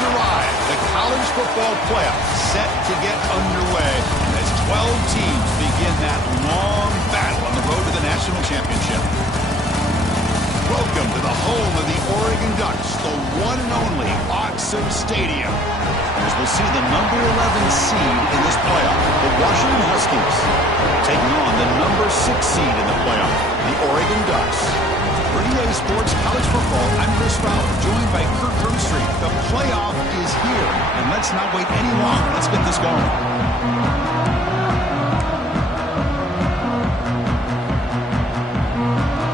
has arrived. The college football playoff set to get underway as 12 teams begin that long battle on the road to the national championship. Welcome to the home of the Oregon Ducks, the one and only Autzen Stadium. As we'll see the number 11 seed in this playoff, the Washington Huskies, taking on the number 6 seed in the playoff, the Oregon Ducks. For EA Sports College Football, I'm Chris Fowler, joined by Kirk Herbstreit. The playoff is here, and let's not wait any longer. Let's get this going.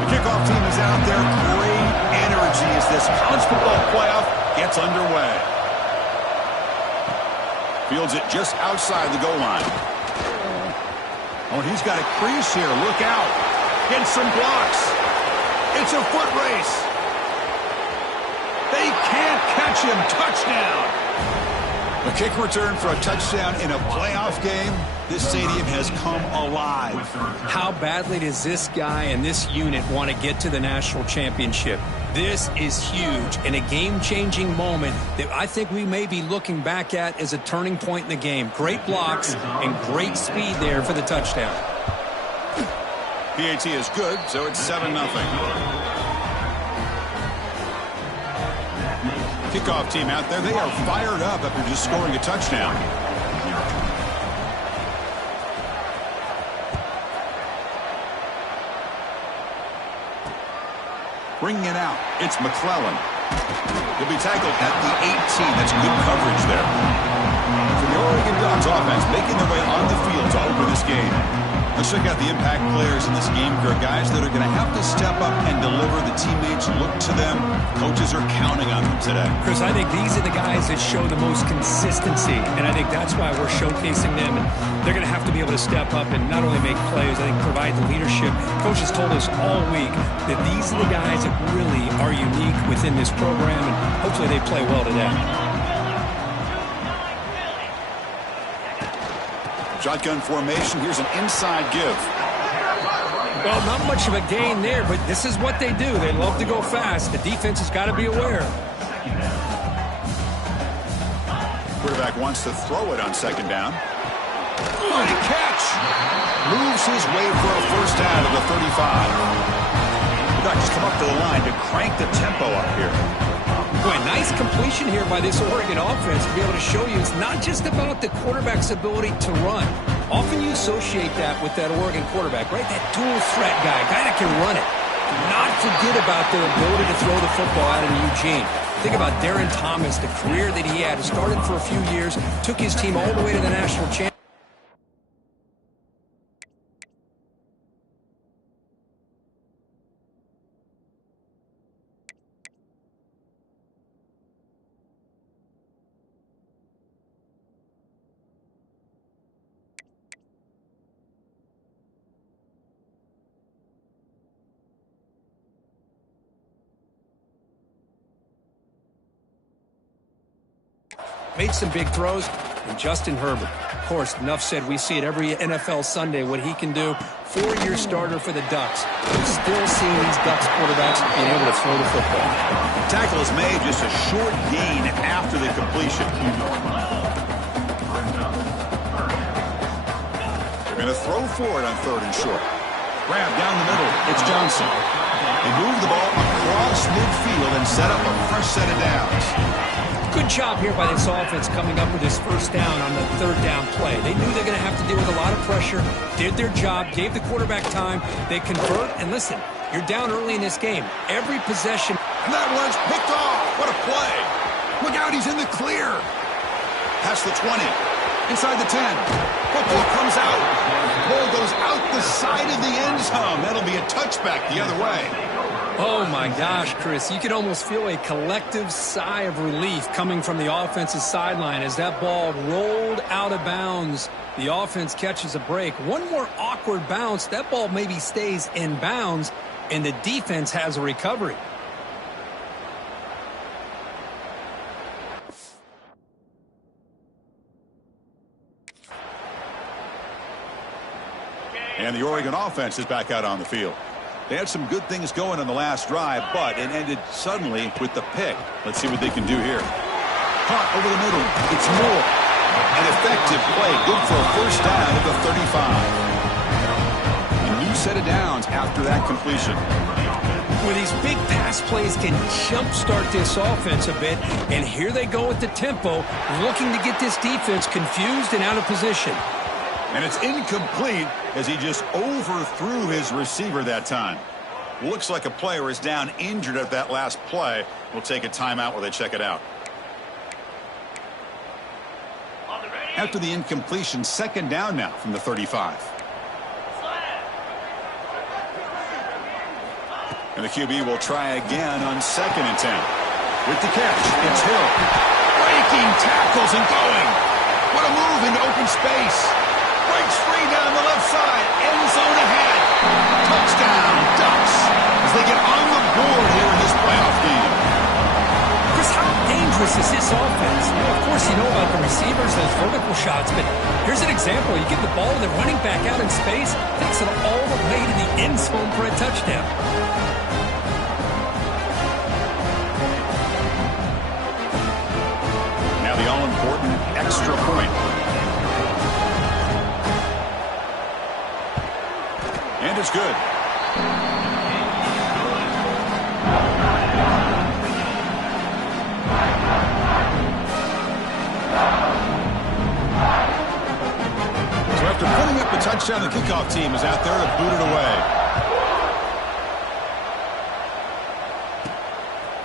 The kickoff team is out there. Great energy as this college football playoff gets underway. Fields it just outside the goal line. Oh, he's got a crease here. Look out. Gets some blocks. It's a foot race. They can't catch him. Touchdown. A kick return for a touchdown in a playoff game. This stadium has come alive. How badly does this guy and this unit want to get to the national championship? This is huge and a game-changing moment that I think we may be looking back at as a turning point in the game. Great blocks and great speed there for the touchdown. PAT is good, so it's 7-0. Kickoff team out there, they are fired up after just scoring a touchdown. Bringing it out, it's McClellan. He'll be tackled at the 18. That's good coverage there. For the Oregon Ducks offense, making their way on the field to open this game. Let's check out the impact players in this game. There are guys that are going to have to step up and deliver. The teammates look to them. Coaches are counting on them today. Chris, I think these are the guys that show the most consistency, and I think that's why we're showcasing them. And they're going to have to be able to step up and not only make plays, I think provide the leadership. Coaches told us all week that these are the guys that really are unique within this program, and hopefully they play well today. Shotgun formation. Here's an inside give. Well, not much of a gain there, but this is what they do. They love to go fast. The defense has got to be aware. Quarterback wants to throw it on second down. Good catch. Moves his way for a first down to the 35. The Ducks come up to the line to crank the tempo up here. Boy, nice completion here by this Oregon offense to be able to show you it's not just about the quarterback's ability to run. Often you associate that with that Oregon quarterback, right? That dual threat guy that can run it. Do not forget about their ability to throw the football out of Eugene. Think about Darren Thomas, the career that he had. Started for a few years, took his team all the way to the national championship. Made some big throws, and Justin Herbert. Of course, enough said. We see it every NFL Sunday what he can do. 4-year starter for the Ducks. We're still seeing these Ducks quarterbacks being able to throw the football. Tackle is made, just a short gain after the completion. They're going to throw for it on 3rd and short. Grab down the middle. It's Johnson. They move the ball across midfield and set up a fresh set of downs. Good job here by this offense coming up with this first down on the 3rd down play. They knew they're going to have to deal with a lot of pressure, did their job, gave the quarterback time. They convert, and listen, you're down early in this game. Every possession. And that one's picked off. What a play. Look out, he's in the clear. Past the 20. Inside the 10. Football comes out. Ball goes out the side of the end zone. That'll be a touchback the other way. Oh, my gosh, Chris. You could almost feel a collective sigh of relief coming from the offensive sideline as that ball rolled out of bounds. The offense catches a break. One more awkward bounce. That ball maybe stays in bounds, and the defense has a recovery. And the Oregon offense is back out on the field. They had some good things going on the last drive, but it ended suddenly with the pick. Let's see what they can do here. caught over the middle. It's Moore. An effective play, good for a first down at the 35. A new set of downs after that completion. Well, these big pass plays can jumpstart this offense a bit, and here they go with the tempo, looking to get this defense confused and out of position. And it's incomplete as he just overthrew his receiver that time. Looks like a player is down injured at that last play. We'll take a timeout while they check it out. After the incompletion, second down now from the 35. And the QB will try again on 2nd and 10. With the catch, it's Hill. Breaking tackles and going. What a move into open space. Breaks free down the left side. End zone ahead. Touchdown, Ducks, as they get on the board here in this playoff game. Chris, how dangerous is this offense? Of course, you know about the receivers, those vertical shots, but here's an example. You give the ball to the running back out in space, takes it all the way to the end zone for a touchdown. Now the all-important extra point. And it's good. So after putting up a touchdown, the kickoff team is out there to boot it away.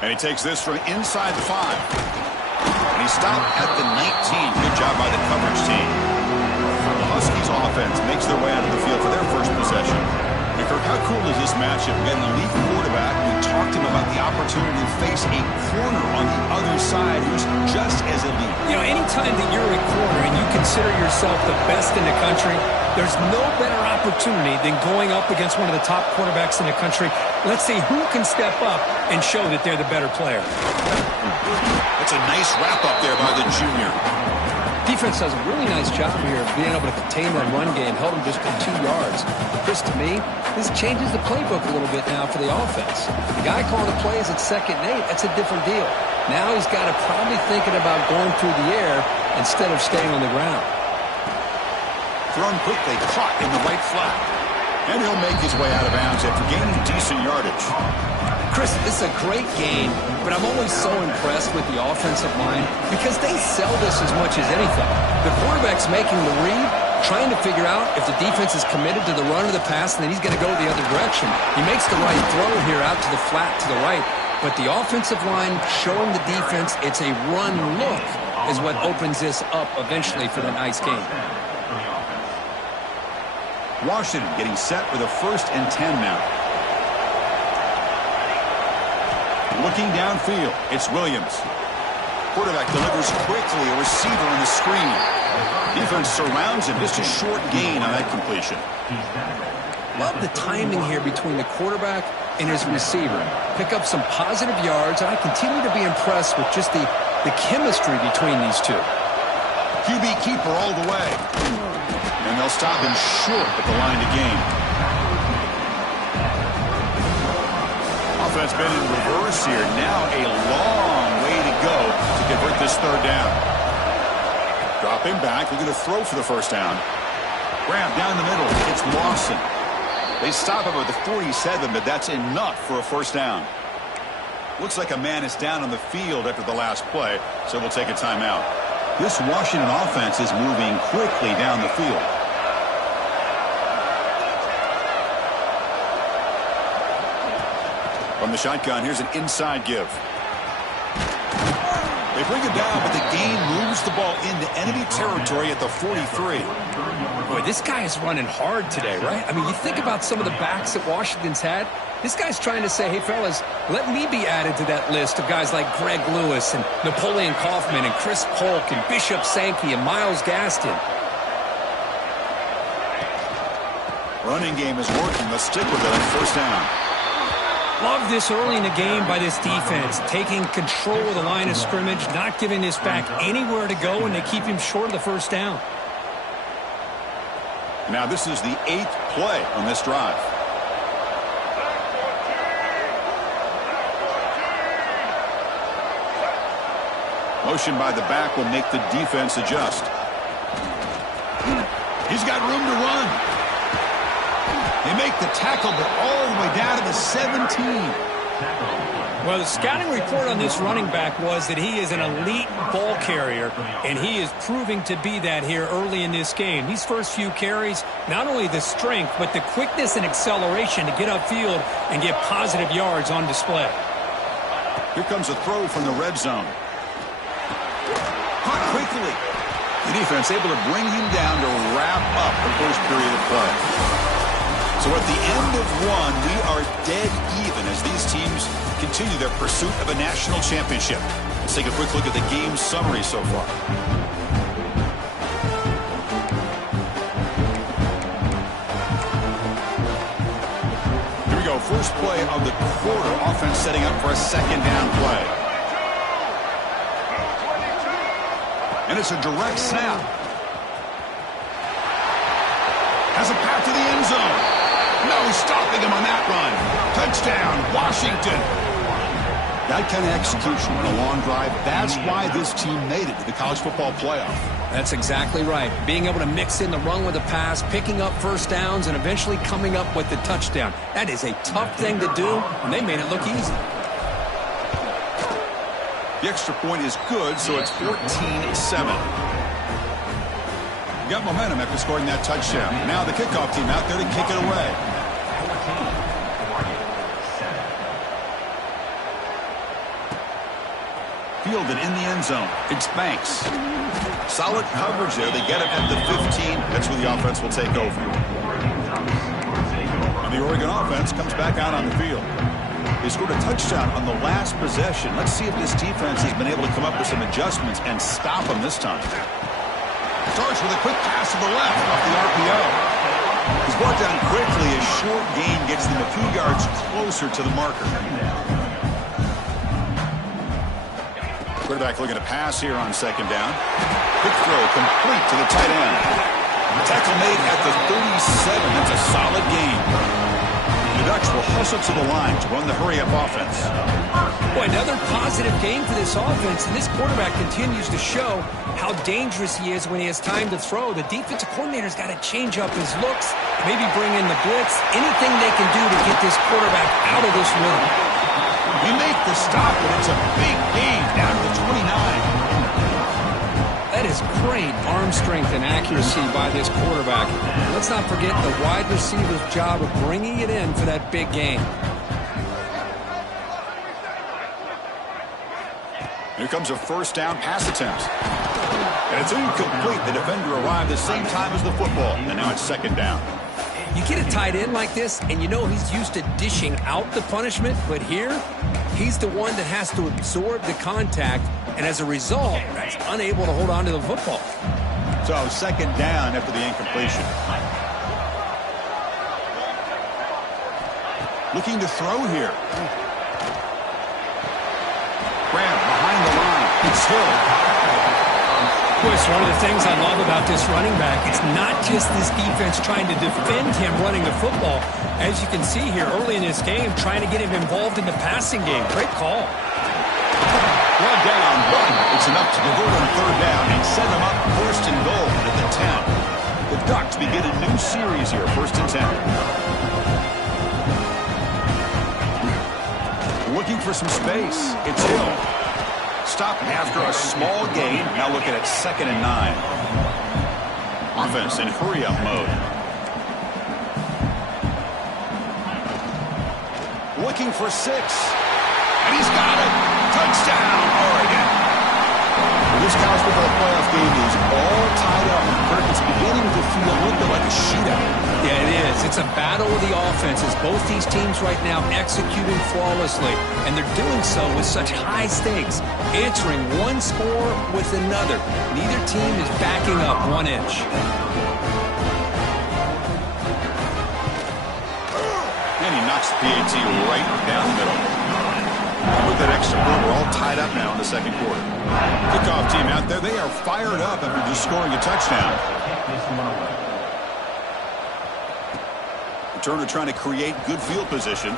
And he takes this from inside the 5. And he stopped at the 19. Good job by the coverage team. The Huskies offense makes their way out of the field for their first possession. And Kirk, how cool is this matchup? We got an elite quarterback. We talked to him about the opportunity to face a corner on the other side who's just as elite. You know, anytime that you're a corner and you consider yourself the best in the country, there's no better opportunity than going up against one of the top quarterbacks in the country. Let's see who can step up and show that they're the better player. That's a nice wrap-up there by the junior. Defense does a really nice job here of being able to contain their run game, held them just to 2 yards. Chris, to me, this changes the playbook a little bit now for the offense. The guy calling the plays at 2nd and 8, that's a different deal. Now he's got to probably thinking about going through the air instead of staying on the ground. Thrown quickly, caught in the right flat. And he'll make his way out of bounds after gaining decent yardage. Chris, this is a great game, but I'm always so impressed with the offensive line because they sell this as much as anything. The quarterback's making the read, trying to figure out if the defense is committed to the run or the pass, and then he's going to go the other direction. He makes the right throw here out to the flat to the right, but the offensive line showing the defense it's a run look is what opens this up eventually for the nice game. Washington getting set with a 1st and 10 now. Looking downfield, it's Williams. Quarterback delivers quickly, a receiver on the screen. Defense surrounds him, just a short gain on that completion. Love the timing here between the quarterback and his receiver. Pick up some positive yards, and I continue to be impressed with just the chemistry between these two. QB keeper all the way. And they'll stop him short at the line to gain. Offense been in reverse here. Now a long way to go to convert this 3rd down. Drop him back. We're going to throw for the 1st down. Grab down the middle. It's Lawson. They stop him at the 47, but that's enough for a 1st down. Looks like a man is down on the field after the last play, so we'll take a timeout. This Washington offense is moving quickly down the field. From the shotgun, here's an inside give. They bring it down, but the gain moves the ball into enemy territory at the 43. Boy, this guy is running hard today, right? I mean, you think about some of the backs that Washington's had. This guy's trying to say, hey, fellas, let me be added to that list of guys like Greg Lewis and Napoleon Kaufman and Chris Polk and Bishop Sankey and Myles Gaston. Running game is working. Let's stick with it on 1st down. Love this early in the game by this defense, taking control of the line of scrimmage, not giving this back anywhere to go, and they keep him short of the 1st down. Now this is the 8th play on this drive. Motion by the back will make the defense adjust. He's got room to run. They make the tackle, but all the way down to the 17. Well, the scouting report on this running back was that he is an elite ball carrier, and he is proving to be that here early in this game. These first few carries, not only the strength, but the quickness and acceleration to get upfield and get positive yards on display. Here comes a throw from the red zone. Caught quickly. The defense able to bring him down to wrap up the first period of play. So at the end of one, we are dead even as these teams continue their pursuit of a national championship. Let's take a quick look at the game summary so far. Here we go. First play of the quarter. Offense setting up for a second down play. And it's a direct snap. Has a path to the end zone. No stopping him on that run. Touchdown, Washington. That kind of execution on a long drive, that's why this team made it to the college football playoff. That's exactly right. Being able to mix in the run with the pass, picking up first downs, and eventually coming up with the touchdown. That is a tough thing to do, and they made it look easy. The extra point is good, so it's 14-7. Got momentum after scoring that touchdown. Now the kickoff team out there to kick it away. Fielded in the end zone. It's Banks. Solid coverage there. They get it at the 15. That's where the offense will take over. And the Oregon offense comes back out on the field. They scored a touchdown on the last possession. Let's see if this defense has been able to come up with some adjustments and stop them this time. Starts with a quick pass to the left off the RPO. He's brought down quickly. A short gain gets them a few yards closer to the marker. Quarterback looking to pass here on second down. Quick throw complete to the tight end. Tackle made at the 37. That's a solid gain. The Ducks will hustle to the line to run the hurry-up offense. Boy, another positive game for this offense, and this quarterback continues to show how dangerous he is when he has time to throw. The defensive coordinator's got to change up his looks, maybe bring in the blitz, anything they can do to get this quarterback out of this rhythm. They make the stop, and it's a big gain down to the 29. That is great arm strength and accuracy by this quarterback. Let's not forget the wide receiver's job of bringing it in for that big gain. Here comes a first down pass attempt. And it's incomplete. The defender arrived the same time as the football, and now it's second down. You get a tight end like this, and you know he's used to dishing out the punishment, but here, he's the one that has to absorb the contact, and as a result, he's unable to hold on to the football. So second down after the incompletion. Looking to throw here. Graham behind the line. It's Hill. It's one of the things I love about this running back. It's not just this defense trying to defend him running the football. As you can see here early in this game, trying to get him involved in the passing game. Great call. Well down, but it's enough to convert on third down and set them up first and goal at the 10. The Ducks begin a new series here, first and 10. Looking for some space. It's Hill. Stop after a small gain. Now looking at second and 9. Offense in hurry-up mode. Looking for 6. And he's got it. Touchdown, Oregon. This college football playoff game is all tied up. Kirk, it's beginning to feel a little bit like a shootout. Yeah, it is. It's a battle of the offenses. Both these teams right now executing flawlessly, and they're doing so with such high stakes, answering one score with another. Neither team is backing up 1 inch. And he knocks the PAT right down the middle. With that extra point, we're all tied up now in the second quarter. Kickoff team out there, they are fired up after just scoring a touchdown. Turner trying to create good field position.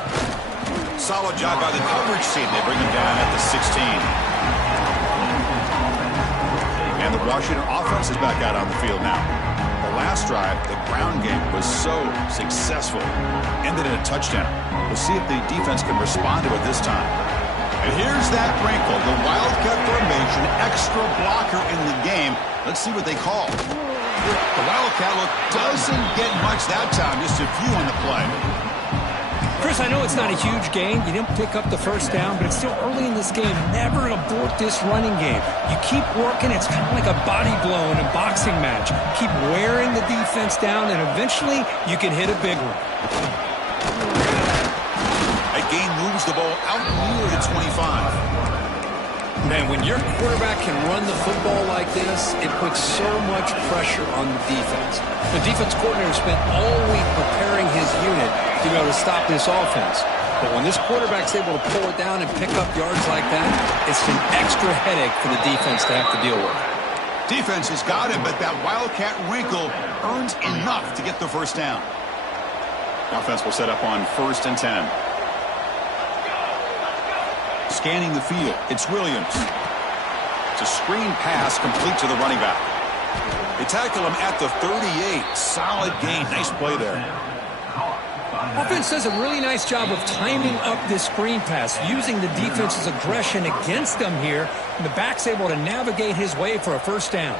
Solid job by the coverage team. They bring him down at the 16. Washington offense is back out on the field now. The last drive, the ground game was so successful. Ended in a touchdown. We'll see if the defense can respond to it this time. And here's that wrinkle, the Wildcat formation, extra blocker in the game. Let's see what they call. The Wildcat look doesn't get much that time, just a few on the play. Chris, I know it's not a huge gain. You didn't pick up the first down, but it's still early in this game. Never abort this running game. You keep working. It's kind of like a body blow in a boxing match. Keep wearing the defense down, and eventually you can hit a big one. That gain moves the ball out near the 25. Man, when your quarterback can run the football like this, it puts so much pressure on the defense. The defense coordinator spent all week preparing his unit to be able to stop this offense. But when this quarterback's able to pull it down and pick up yards like that, it's an extra headache for the defense to have to deal with. Defense has got him, but that Wildcat wrinkle earns enough to get the first down. Offense will set up on 1st and 10. Scanning the field, it's Williams. It's a screen pass complete to the running back. They tackle him at the 38. Solid gain. Nice play there. Offense does a really nice job of timing up this screen pass, using the defense's aggression against them here, and the back's able to navigate his way for a first down.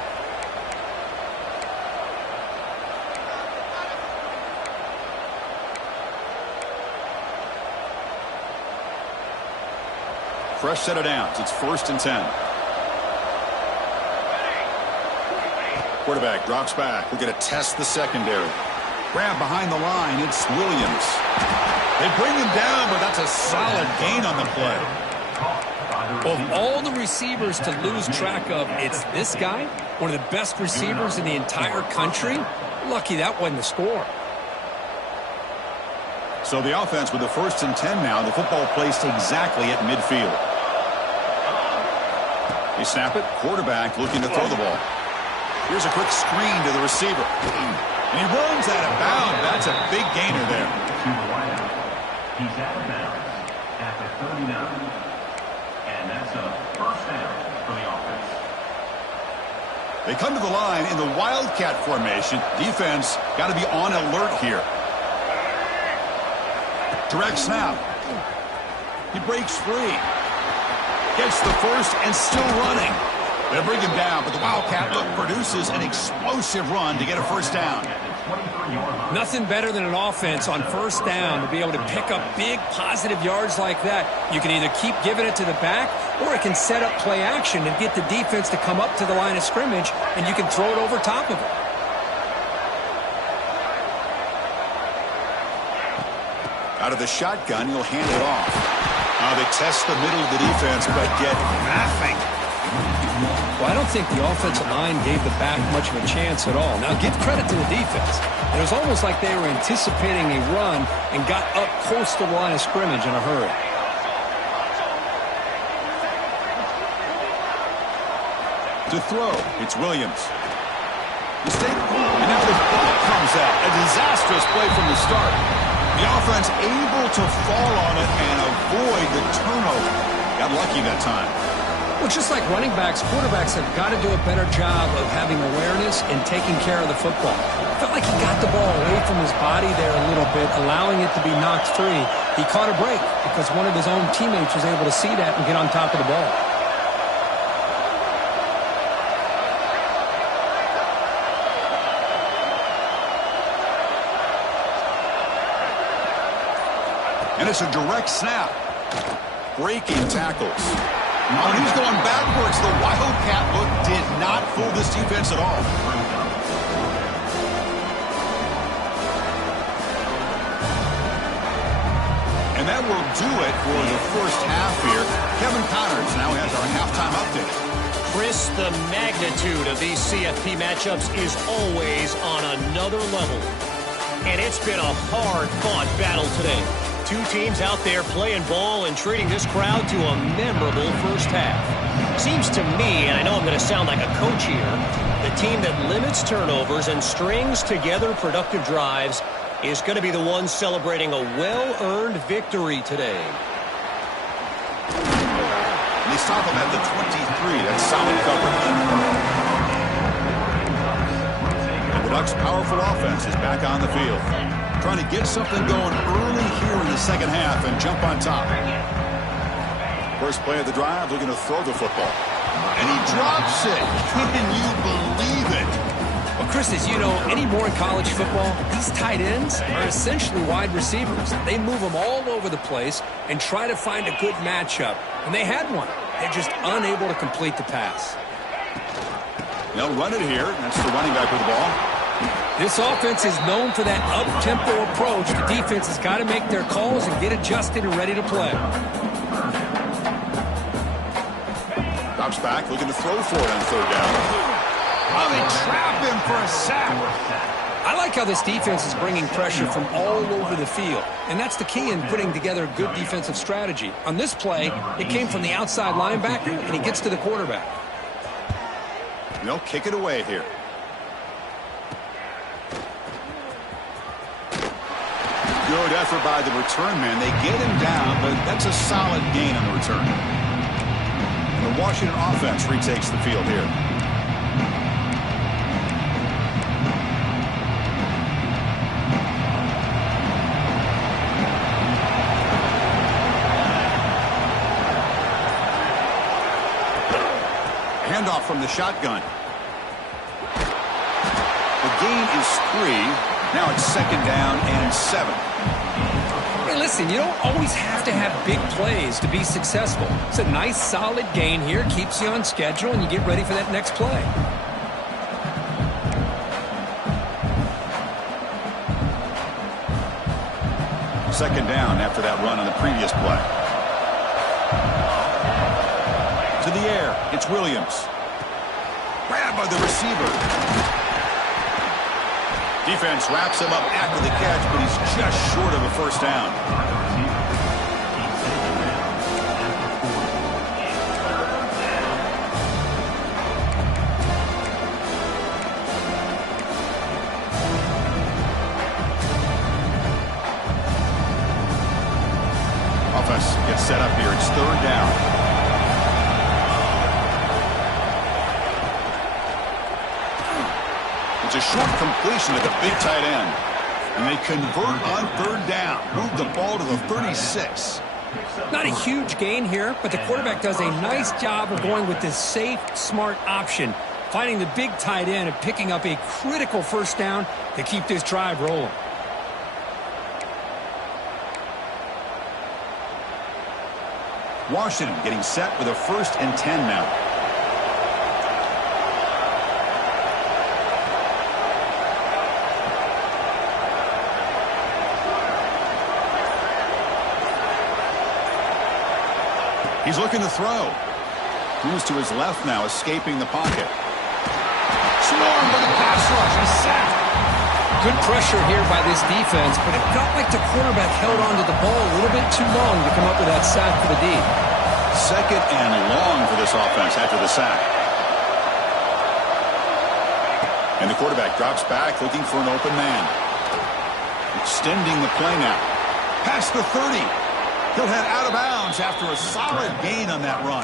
Fresh set of downs. It's 1st and 10. Quarterback drops back. We're going to test the secondary. Grab behind the line. It's Williams. They bring him down, but that's a solid gain on the play. Of all the receivers to lose track of, it's this guy, one of the best receivers in the entire country. Lucky that wasn't the score. So the offense with the 1st and 10 now. The football placed exactly at midfield. They snap it. Quarterback looking to throw the ball. Here's a quick screen to the receiver. And he runs out of bounds. That's a big gainer there. He's out of bounds at the 39. And that's a first down for the offense. They come to the line in the Wildcat formation. Defense got to be on alert here. Direct snap. He breaks free. Gets the first and still running. They'll bring him down, but the Wildcat look produces an explosive run to get a first down. Nothing better than an offense on first down to be able to pick up big positive yards like that. You can either keep giving it to the back, or it can set up play action and get the defense to come up to the line of scrimmage, and you can throw it over top of it. Out of the shotgun, he'll hand it off. They test the middle of the defense, but get nothing. Well, I don't think the offensive line gave the back much of a chance at all. Now, give credit to the defense. It was almost like they were anticipating a run and got up close to the line of scrimmage in a hurry. To throw, it's Williams. Mistake, and now this ball comes out. A disastrous play from the start. The offense able to fall on it and avoid the turnover. Got lucky that time. Well, just like running backs, quarterbacks have got to do a better job of having awareness and taking care of the football. Felt like he got the ball away from his body there a little bit, allowing it to be knocked free. He caught a break because one of his own teammates was able to see that and get on top of the ball. And it's a direct snap. Breaking tackles. When he's going backwards, the Wildcat look did not fool this defense at all. And that will do it for the first half here. Kevin Connors now has our halftime update. Chris, the magnitude of these CFP matchups is always on another level. And it's been a hard-fought battle today. Two teams out there playing ball and treating this crowd to a memorable first half. Seems to me, and I know I'm going to sound like a coach here, the team that limits turnovers and strings together productive drives is going to be the one celebrating a well-earned victory today. And they stop him at the 23. That's solid coverage. Bucs' powerful offense is back on the field. Trying to get something going early here in the second half and jump on top. First play of the drive, looking to throw the football. And he drops it. Can you believe it? Well, Chris, as you know, anymore in college football, these tight ends are essentially wide receivers. They move them all over the place and try to find a good matchup. And they had one. They're just unable to complete the pass. They'll run it here. That's the running back with the ball. This offense is known for that up-tempo approach. The defense has got to make their calls and get adjusted and ready to play. Drops back, looking to throw for it on third down. Oh, they trap him for a sack. I like how this defense is bringing pressure from all over the field. And that's the key in putting together a good defensive strategy. On this play, it came from the outside linebacker, and he gets to the quarterback. They'll kick it away here. Good effort by the return man. They get him down, but that's a solid gain on the return. And the Washington offense retakes the field here. Handoff from the shotgun. The gain is 3. Now it's second down and 7. Hey, listen, you don't always have to have big plays to be successful. It's a nice, solid gain here. Keeps you on schedule, and you get ready for that next play. Second down after that run on the previous play. To the air, it's Williams. Grabbed by the receiver. Defense wraps him up after the catch, but he's just short of a first down. Offense gets set up here. It's third down. It's a short completion to the big tight end. And they convert on third down. Move the ball to the 36. Not a huge gain here, but the quarterback does a nice job of going with this safe, smart option, finding the big tight end and picking up a critical first down to keep this drive rolling. Washington getting set with a 1st and 10 now. He's looking to throw. Moves to his left now, escaping the pocket. Swarmed by the pass rush. A sack. Good pressure here by this defense, but it felt like the quarterback held onto the ball a little bit too long to come up with that sack for the D. Second and long for this offense after the sack. And the quarterback drops back, looking for an open man. Extending the play now. Past the 30. He'll head out of bounds after a solid gain on that run.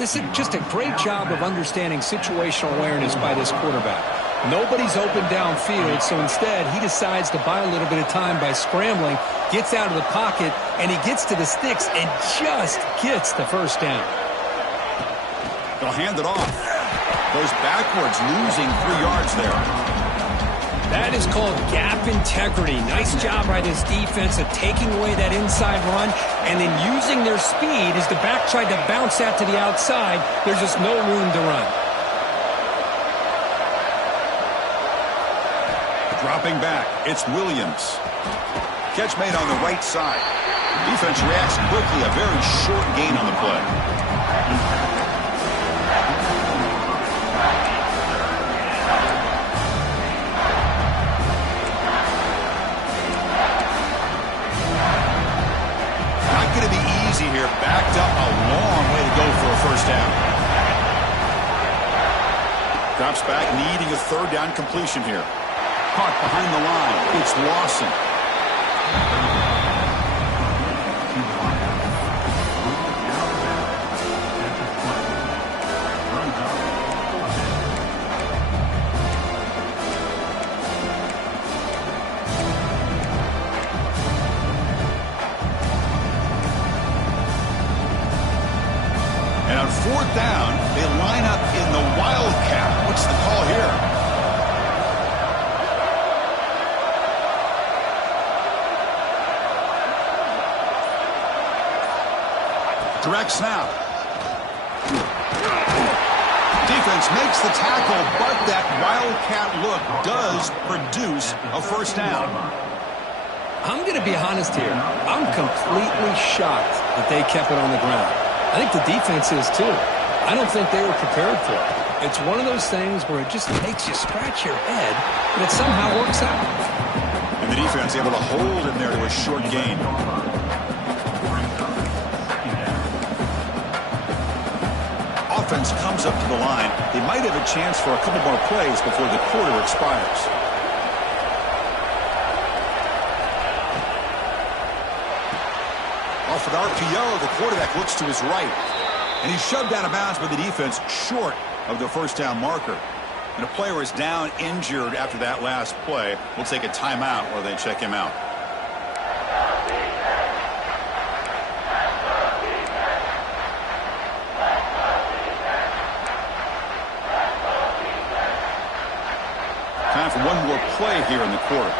This is just a great job of understanding situational awareness by this quarterback. Nobody's open downfield, so instead he decides to buy a little bit of time by scrambling, gets out of the pocket, and he gets to the sticks and just gets the first down. They'll hand it off. Goes backwards, losing 3 yards there. That is called gap integrity. Nice job by this defense of taking away that inside run and then using their speed as the back tried to bounce that to the outside. There's just no room to run. Dropping back, it's Williams. Catch made on the right side. Defense reacts quickly, a very short gain on the play. Going to be easy here. Backed up a long way to go for a first down. Drops back, needing a third down completion here. Caught behind the line. It's Lawson. 4th down. They line up in the Wildcat. What's the call here? Direct snap. Defense makes the tackle, but that Wildcat look does produce a 1st down. I'm going to be honest here. I'm completely shocked that they kept it on the ground. I think the defense is too. I don't think they were prepared for it. It's one of those things where it just makes you scratch your head, but it somehow works out. And the defense able to hold him there to a short gain. Offense comes up to the line. They might have a chance for a couple more plays before the quarter expires. Off an RPO, the quarterback looks to his right. And he's shoved out of bounds by the defense short of the 1st down marker. And a player is down injured after that last play. We'll take a timeout while they check him out. Time for one more play here in the quarter.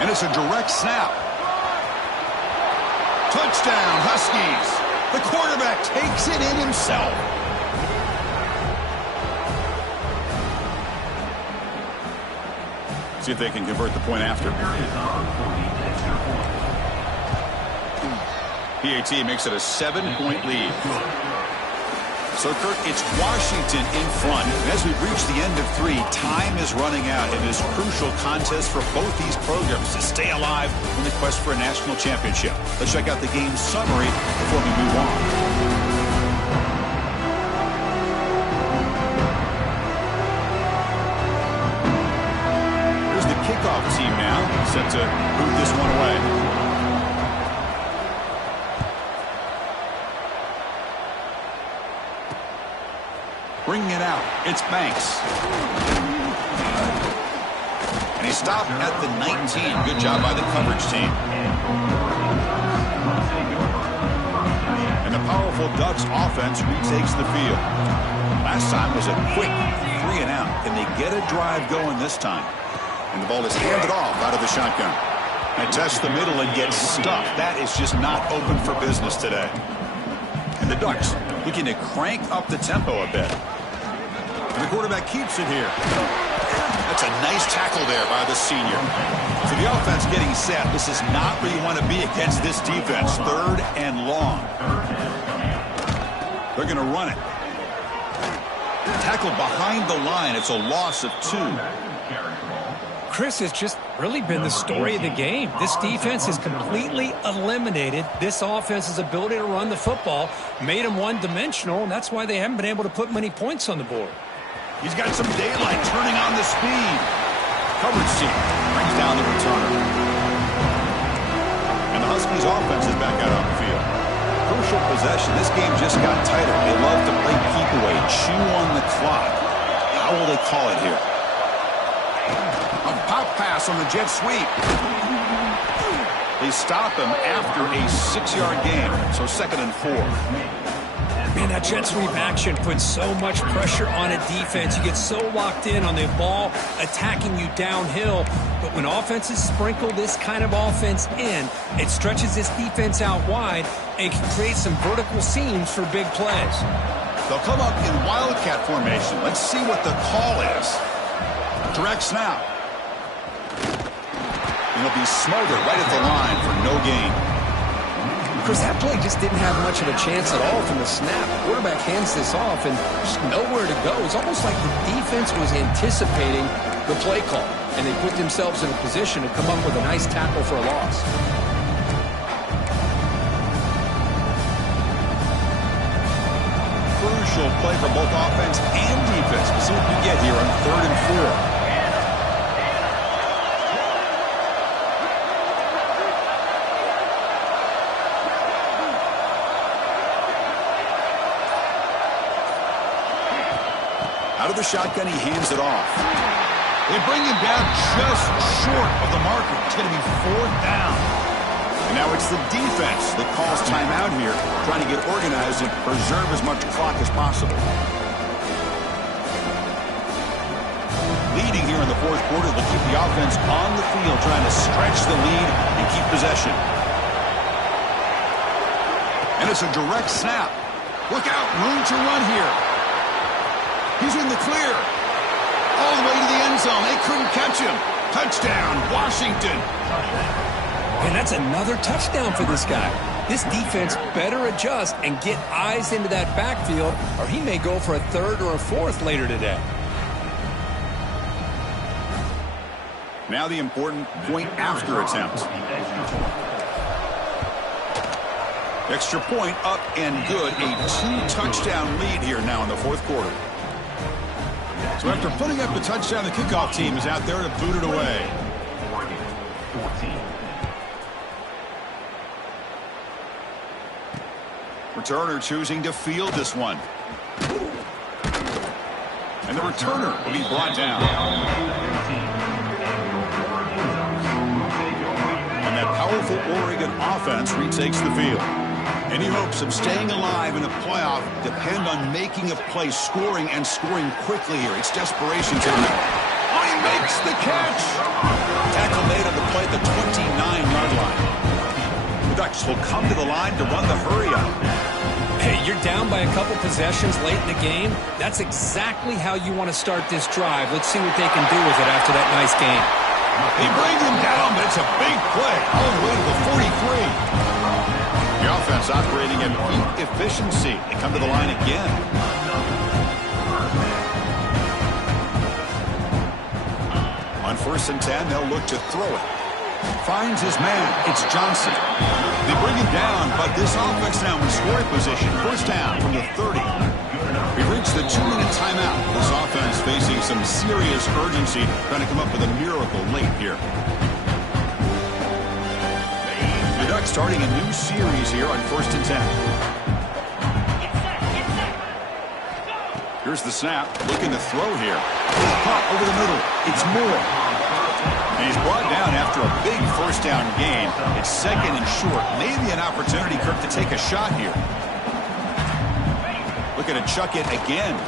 And it's a direct snap. Touchdown, Huskies. The quarterback takes it in himself. See if they can convert the point after. PAT makes it a 7-point lead. So, Kurt, it's Washington in front. And as we reach the end of 3, time is running out in this crucial contest for both these programs to stay alive in the quest for a national championship. Let's check out the game summary before we move on. Here's the kickoff team now, set to boot this one away. Bringing it out, it's Banks. And he stopped at the 19. Good job by the coverage team. And the powerful Ducks offense retakes the field. Last time was a quick 3 and out. Can they get a drive going this time? And the ball is handed off out of the shotgun. And tests the middle and gets stuffed. That is just not open for business today. And the Ducks looking to crank up the tempo a bit. And the quarterback keeps it here. That's a nice tackle there by the senior. So the offense getting set. This is not where you want to be against this defense. 3rd and long. They're going to run it. Tackled behind the line. It's a loss of 2. Chris, has just really been the story of the game. This defense has completely eliminated this offense's ability to run the football, made them one-dimensional, and that's why they haven't been able to put many points on the board. He's got some daylight turning on the speed. Coverage team brings down the returner. And the Huskies offense is back out on the field. Crucial possession. This game just got tighter. They love to play keep away, chew on the clock. How will they call it here? A pop pass on the jet sweep. They stop him after a 6-yard gain. So 2nd and 4. Man, that jet sweep action puts so much pressure on a defense. You get so locked in on the ball attacking you downhill. But when offenses sprinkle this kind of offense in, it stretches this defense out wide and can create some vertical seams for big plays. They'll come up in Wildcat formation. Let's see what the call is. Direct snap. And he'll be smothered right at the line for no gain. Because that play just didn't have much of a chance at all from the snap. The quarterback hands this off and just nowhere to go. It's almost like the defense was anticipating the play call, and they put themselves in a position to come up with a nice tackle for a loss. Crucial play for both offense and defense. We'll see what we get here on 3rd and 4. Out of the shotgun, he hands it off. They bring him down just short of the marker. It's going to be 4th down. And now it's the defense that calls timeout here, trying to get organized and preserve as much clock as possible. Leading here in the 4th quarter, they'll keep the offense on the field, trying to stretch the lead and keep possession. And it's a direct snap. Look out, room to run here. He's in the clear. All the way to the end zone. They couldn't catch him. Touchdown, Washington. And that's another touchdown for this guy. This defense better adjust and get eyes into that backfield, or he may go for a 3rd or a 4th later today. Now the important point after attempt. Extra point up and good. A 2-touchdown lead here now in the 4th quarter. So after putting up the touchdown, the kickoff team is out there to boot it away. Returner choosing to field this one. And the returner will be brought down. And that powerful Oregon offense retakes the field. Any hopes of staying alive in a playoff depend on making a play, scoring, and scoring quickly here. It's desperation to the middle. Oh, he makes the catch! Tackle made on the play at the 29-yard line. The Ducks will come to the line to run the hurry-up. Hey, you're down by a couple possessions late in the game. That's exactly how you want to start this drive. Let's see what they can do with it after that nice game. He brings him down, but it's a big play all the way to the 43. The offense operating at peak efficiency. They come to the line again. On 1st and 10, they'll look to throw it. Finds his man. It's Johnson. They bring him down, but this offense now in scoring position. 1st down from the 30. We reached the 2-minute timeout. This offense facing some serious urgency, trying to come up with a miracle late here. The Ducks starting a new series here on 1st and 10. Here's the snap. Looking to throw here. Caught over the middle. It's Moore. And he's brought down after a big 1st down gain. It's 2nd and short. Maybe an opportunity, Kirk, to take a shot here. Looking to chuck it again.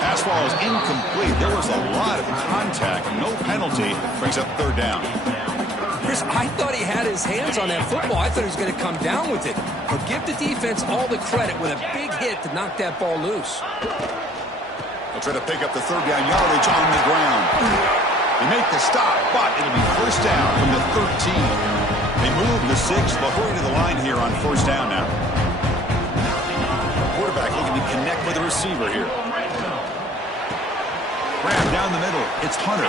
Pass ball is incomplete. There was a lot of contact. No penalty. Brings up 3rd down. Chris, I thought he had his hands on that football. I thought he was going to come down with it. But give the defense all the credit with a big hit to knock that ball loose. They'll try to pick up the 3rd down yardage on the ground. They make the stop, but it'll be 1st down from the 13. They move the 6. They'll hurry to the line here on 1st down now. Quarterback looking to connect with the receiver here. Grab down the middle. It's Hunter.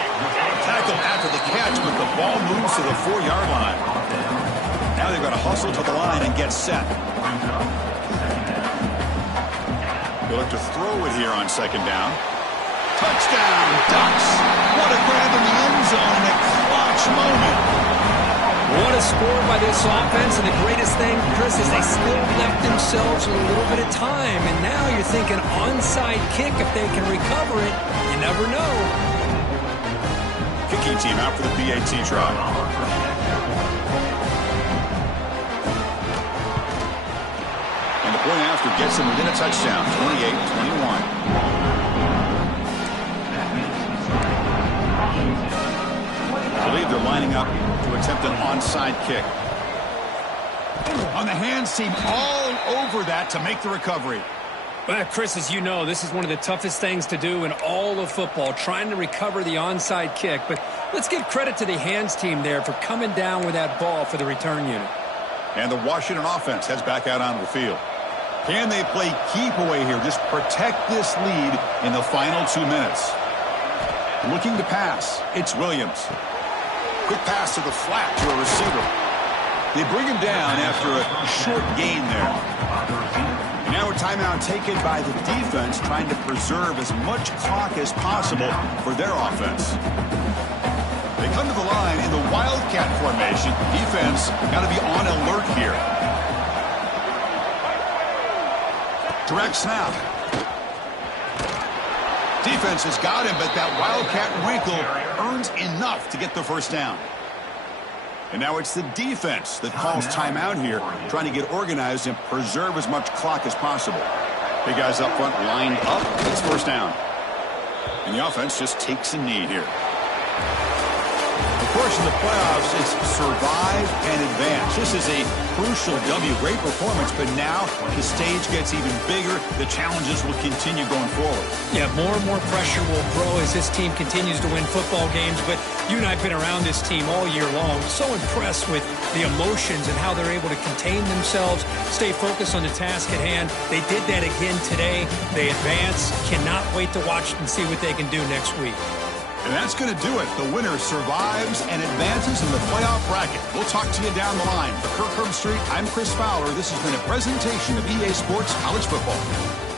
Tackle after the catch, but the ball moves to the 4-yard line. Now they've got to hustle to the line and get set. They'll look to throw it here on 2nd down. Touchdown, Ducks! What a grab in the end zone in a clutch moment. What a score by this offense, and the greatest thing, Chris, is they still left themselves with a little bit of time, and now you're thinking onside kick if they can recover it. You never know. Kicking team out for the PAT try. And the point after gets them within a touchdown, 28-21. I believe they're lining up to attempt an onside kick. On the hands team all over that to make the recovery. Well, Chris, as you know, this is one of the toughest things to do in all of football, trying to recover the onside kick. But let's give credit to the hands team there for coming down with that ball for the return unit. And the Washington offense heads back out onto the field. Can they play keep away here? Just protect this lead in the final 2 minutes. Looking to pass. It's Williams. Quick pass to the flat to a receiver. They bring him down after a short gain there. And now a timeout taken by the defense, trying to preserve as much clock as possible for their offense. They come to the line in the Wildcat formation. Defense got to be on alert here. Direct snap. Defense has got him, but that Wildcat wrinkle earns enough to get the first down. And now it's the defense that calls timeout here, trying to get organized and preserve as much clock as possible. Big guys up front lined up. It's first down. And the offense just takes a knee here. Of course, in the playoffs, it's survive and advance. This is a crucial W. Great performance, but now the stage gets even bigger. The challenges will continue going forward. Yeah, more and more pressure will grow as this team continues to win football games. But you and I have been around this team all year long. So impressed with the emotions and how they're able to contain themselves, stay focused on the task at hand. They did that again today. They advance. Cannot wait to watch and see what they can do next week. And that's going to do it. The winner survives and advances in the playoff bracket. We'll talk to you down the line. For Kirk Herbstreit, I'm Chris Fowler. This has been a presentation of EA Sports College Football.